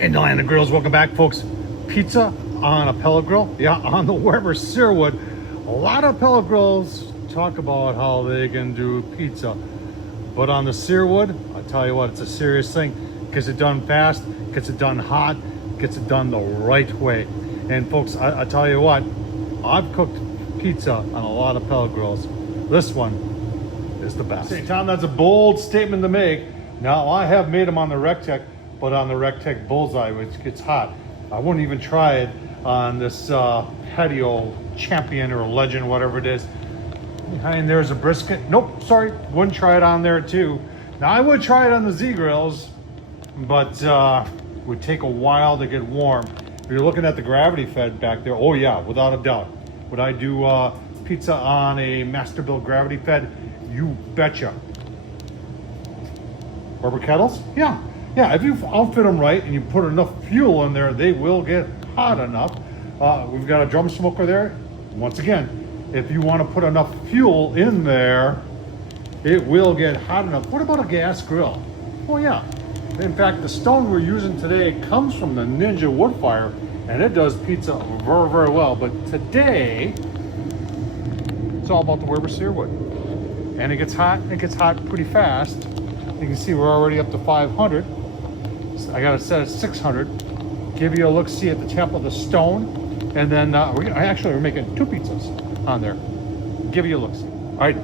And Diana Grills, welcome back, folks. Pizza on a pellet grill, yeah, on the Weber Searwood. A lot of pellet grills talk about how they can do pizza, but on the Searwood, I tell you what, it's a serious thing. Gets it done fast, gets it done hot, gets it done the right way. And folks, I tell you what, I've cooked pizza on a lot of pellet grills. This one is the best. Hey, Tom, that's a bold statement to make. Now, I have made them on the Rectech, but on the Rectech Bullseye, which gets hot. I wouldn't even try it on this patio champion or legend, whatever it is. Behind there's a brisket. Nope, sorry, wouldn't try it on there too. Now I would try it on the Z grills, but would take a while to get warm. If you're looking at the gravity fed back there, oh yeah, without a doubt. Would I do pizza on a Masterbuilt gravity fed? You betcha. Rubber kettles? Yeah. Yeah, if you outfit them right and you put enough fuel in there, they will get hot enough. We've got a drum smoker there. Once again, if you want to put enough fuel in there, it will get hot enough. What about a gas grill? Oh yeah. In fact, the stone we're using today comes from the Ninja wood fire, and it does pizza very, very well. But today, it's all about the Weber Searwood. And it gets hot pretty fast. You can see we're already up to 500. I got it set at 600. Give you a look-see at the temp of the stone. And then we're making 2 pizzas on there. Give you a look-see. All right,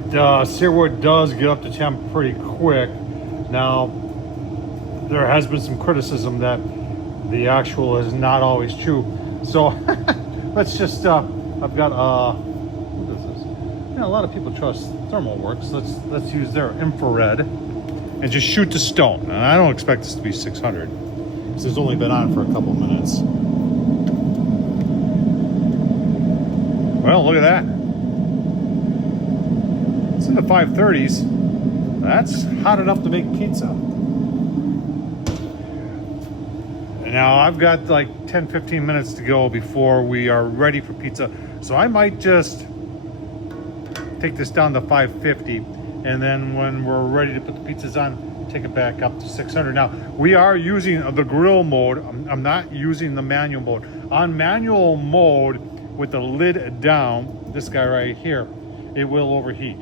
Searwood does get up to temp pretty quick. Now, there has been some criticism that the actual is not always true. So let's just, I've got, what is this? Yeah, a lot of people trust ThermalWorks. Let's use their infrared and just shoot the stone. And I don't expect this to be 600 because it's only been on for a couple minutes. Well, look at that. It's in the 530s. That's hot enough to make pizza. Now I've got like 10-15 minutes to go before we are ready for pizza. So I might just take this down to 550. And then when we're ready to put the pizzas on, take it back up to 600. Now, we are using the grill mode. I'm not using the manual mode. On manual mode, with the lid down, this guy right here, it will overheat.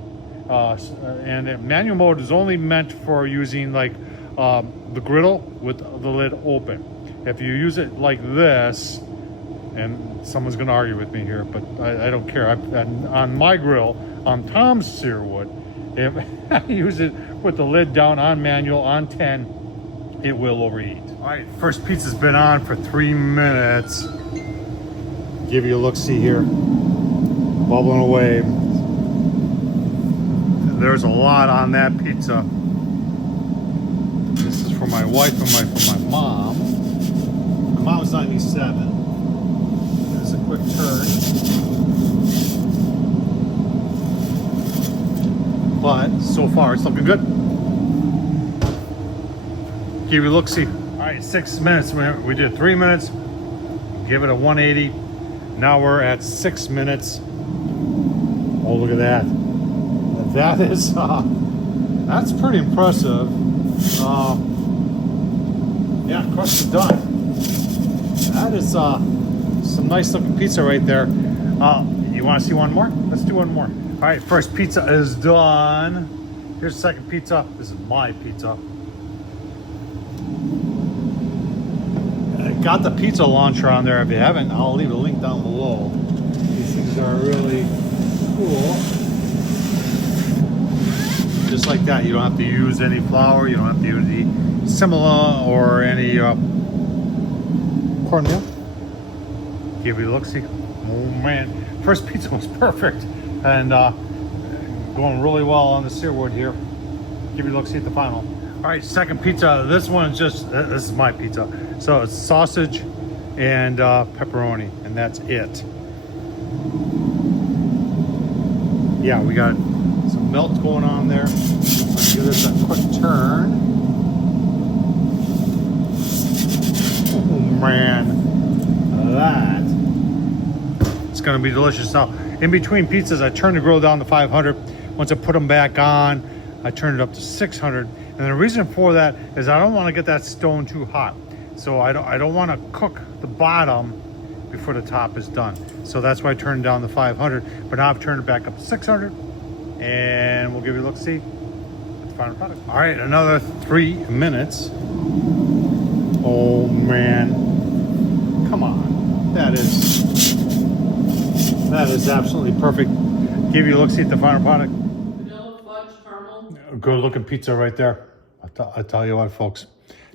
And manual mode is only meant for using like the griddle with the lid open. If you use it like this, and someone's gonna argue with me here, but I don't care. On my grill, on Tom's Searwood, if I use it with the lid down on manual on 10, it will overheat. All right, first pizza's been on for 3 minutes. Give you a look-see here. Bubbling away. There's a lot on that pizza. This is for my wife and for my mom. My mom's 97. There's a quick turn. But so far it's looking good. Give you a look-see. All right, 6 minutes. We did 3 minutes. Give it a 180. Now we're at 6 minutes. Oh, look at that. That is, that's pretty impressive. Yeah, crust is done. That is some nice looking pizza right there. You want to see one more? Let's do one more. All right, first pizza is done. Here's the second pizza. This is my pizza. I got the pizza launcher on there. If you haven't, I'll leave a link down below. These things are really cool. Just like that. You don't have to use any flour. You don't have to use any semolina or any cornmeal. Give you a look-see. Oh man, first pizza was perfect. And going really well on the Searwood here. Give you a look-see at the final. All right, second pizza. This one is just, this is my pizza. So it's sausage and pepperoni, and that's it. Yeah, we got some melt going on there. Let's give this a quick turn. Oh man, that. It's gonna be delicious. Now, in between pizzas, I turned the grill down to 500. Once I put them back on, I turned it up to 600. And the reason for that is I don't want to get that stone too hot. So I don't want to cook the bottom before the top is done. So that's why I turned down the 500, but now I've turned it back up to 600, and we'll give you a look, see at the final product. All right, another 3 minutes. Oh man, come on. That is absolutely perfect. Give you a look, see at the final product. Vanilla fudge caramel. Good looking pizza right there. I'll tell you what, folks.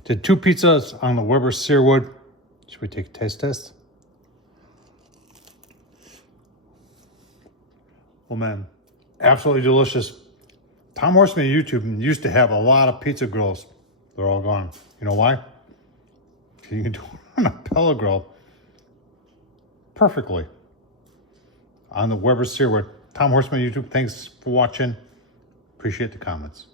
Did 2 pizzas on the Weber Searwood. Should we take a taste test? Oh man, absolutely delicious. Tom Horsman YouTube used to have a lot of pizza grills. They're all gone. You know why? You can do it on a pellet grill perfectly on the Weber Searwood. Tom Horsman YouTube, thanks for watching. Appreciate the comments.